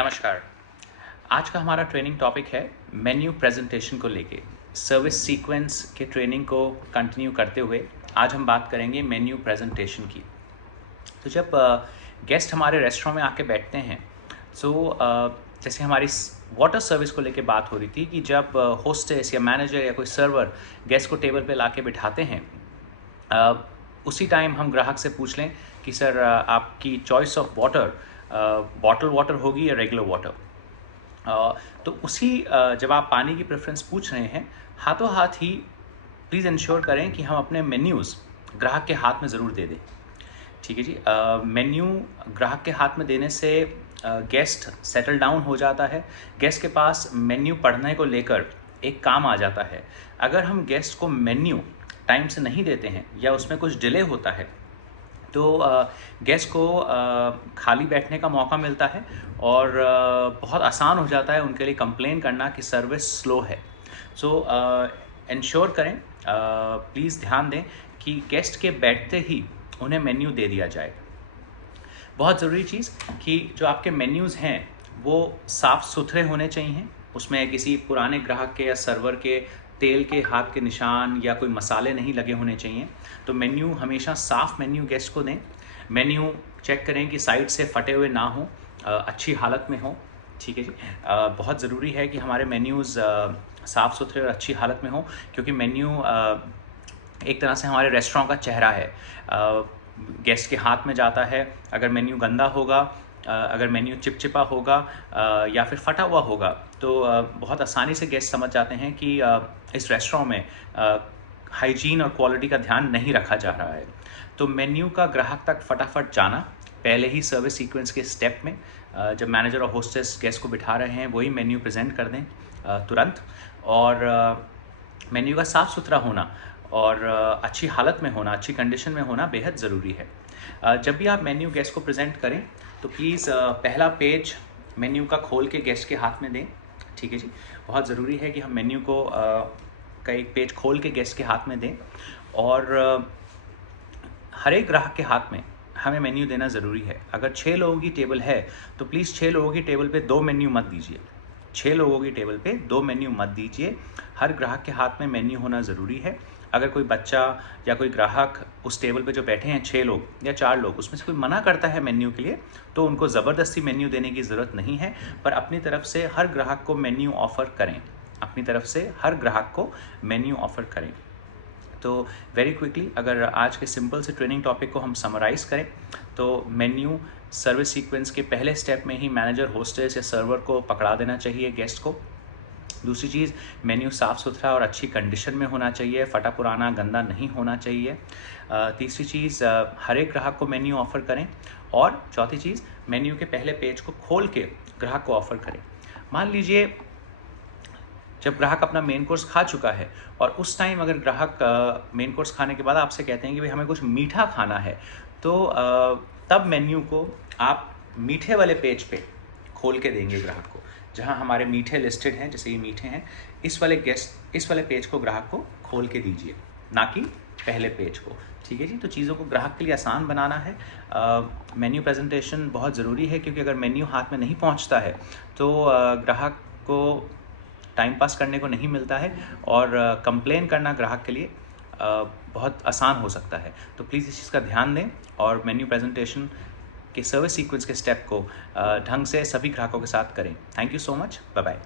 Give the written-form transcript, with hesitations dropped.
नमस्कार। आज का हमारा ट्रेनिंग टॉपिक है मेन्यू प्रेजेंटेशन को लेके। सर्विस सीक्वेंस के ट्रेनिंग को कंटिन्यू करते हुए आज हम बात करेंगे मेन्यू प्रेजेंटेशन की। तो जब गेस्ट हमारे रेस्टोरेंट में आके बैठते हैं तो जैसे हमारी वाटर सर्विस को लेके बात हो रही थी कि जब होस्टेस या मैनेजर या कोई सर्वर गेस्ट को टेबल पे लाके बिठाते हैं, उसी टाइम हम ग्राहक से पूछ लें कि सर आपकी choice of water bottle water होगी या रेगुलर वाटर। तो उसी जब आप पानी की प्रेफरेंस पूछ रहे हैं, हाथों हाथ ही प्लीज़ इंश्योर करें कि हम अपने मेन्यूज़ ग्राहक के हाथ में ज़रूर दे दें। ठीक है जी। मेन्यू ग्राहक के हाथ में देने से गेस्ट सेटल डाउन हो जाता है। गेस्ट के पास मेन्यू पढ़ने को लेकर एक काम आ जाता है। अगर हम गेस्ट को मेन्यू टाइम से नहीं देते हैं या उसमें कुछ डिले होता है तो गेस्ट को खाली बैठने का मौका मिलता है और बहुत आसान हो जाता है उनके लिए कंप्लेन करना कि सर्विस स्लो है। सो इंश्योर करें, प्लीज़ ध्यान दें कि गेस्ट के बैठते ही उन्हें मेन्यू दे दिया जाए। बहुत ज़रूरी चीज़ कि जो आपके मेन्यूज़ हैं वो साफ़ सुथरे होने चाहिए। उसमें किसी पुराने ग्राहक के या सर्वर के तेल के हाथ के निशान या कोई मसाले नहीं लगे होने चाहिए। तो मेन्यू हमेशा साफ़ मेन्यू गेस्ट को दें। मेन्यू चेक करें कि साइड से फटे हुए ना हो, अच्छी हालत में हो। ठीक है जी। बहुत ज़रूरी है कि हमारे मेन्यूज़ साफ़ सुथरे और अच्छी हालत में हो, क्योंकि मेन्यू एक तरह से हमारे रेस्टोरेंट का चेहरा है। गेस्ट के हाथ में जाता है। अगर मेन्यू गंदा होगा, अगर मेन्यू चिपचिपा होगा या फिर फटा हुआ होगा तो बहुत आसानी से गेस्ट समझ जाते हैं कि इस रेस्टोरेंट में हाइजीन और क्वालिटी का ध्यान नहीं रखा जा रहा है। तो मेन्यू का ग्राहक तक फटाफट जाना पहले ही सर्विस सीक्वेंस के स्टेप में, जब मैनेजर और होस्टेस गेस्ट को बिठा रहे हैं वही मेन्यू प्रेजेंट कर दें तुरंत। और मेन्यू का साफ़ सुथरा होना और अच्छी हालत में होना, अच्छी कंडीशन में होना बेहद ज़रूरी है। जब भी आप मेन्यू गेस्ट को प्रेजेंट करें तो प्लीज़ पहला पेज मेन्यू का खोल के गेस्ट के हाथ में दें। ठीक है जी। बहुत ज़रूरी है कि हम मेन्यू को का एक पेज खोल के गेस्ट के हाथ में दें और हर एक ग्राहक के हाथ में हमें मेन्यू देना ज़रूरी है। अगर 6 लोगों की टेबल है तो प्लीज़ 6 लोगों की टेबल पे 2 मेन्यू मत दीजिए। 6 लोगों की टेबल पे 2 मेन्यू मत दीजिए। हर ग्राहक के हाथ में मेन्यू होना ज़रूरी है। अगर कोई बच्चा या कोई ग्राहक उस टेबल पे जो बैठे हैं 6 लोग या 4 लोग, उसमें से कोई मना करता है मेन्यू के लिए, तो उनको ज़बरदस्ती मेन्यू देने की ज़रूरत नहीं है, पर अपनी तरफ से हर ग्राहक को मेन्यू ऑफ़र करें। अपनी तरफ से हर ग्राहक को मेन्यू ऑफ़र करें। तो वेरी क्विकली अगर आज के सिंपल से ट्रेनिंग टॉपिक को हम समराइज़ करें तो मेन्यू सर्विस सीक्वेंस के पहले स्टेप में ही मैनेजर, होस्टेस या सर्वर को पकड़ा देना चाहिए गेस्ट को। दूसरी चीज़, मेन्यू साफ़ सुथरा और अच्छी कंडीशन में होना चाहिए, फटा पुराना गंदा नहीं होना चाहिए। तीसरी चीज़, हर एक ग्राहक को मेन्यू ऑफ़र करें। और चौथी चीज़, मेन्यू के पहले पेज को खोल के ग्राहक को ऑफ़र करें। मान लीजिए जब ग्राहक अपना मेन कोर्स खा चुका है और उस टाइम अगर ग्राहक मेन कोर्स खाने के बाद आपसे कहते हैं कि भाई हमें कुछ मीठा खाना है, तो तब मेन्यू को आप मीठे वाले पेज पे खोल के देंगे ग्राहक को, जहां हमारे मीठे लिस्टेड हैं। जैसे ये मीठे हैं, इस वाले पेज को ग्राहक को खोल के दीजिए, ना कि पहले पेज को। ठीक है जी। तो चीज़ों को ग्राहक के लिए आसान बनाना है। मेन्यू प्रेजेंटेशन बहुत ज़रूरी है, क्योंकि अगर मेन्यू हाथ में नहीं पहुंचता है तो ग्राहक को टाइम पास करने को नहीं मिलता है और कंप्लेन करना ग्राहक के लिए बहुत आसान हो सकता है। तो प्लीज़ इस चीज़ का ध्यान दें और मेन्यू प्रेजेंटेशन के सर्विस सीक्वेंस के स्टेप को ढंग से सभी ग्राहकों के साथ करें। Thank you so much. Bye bye.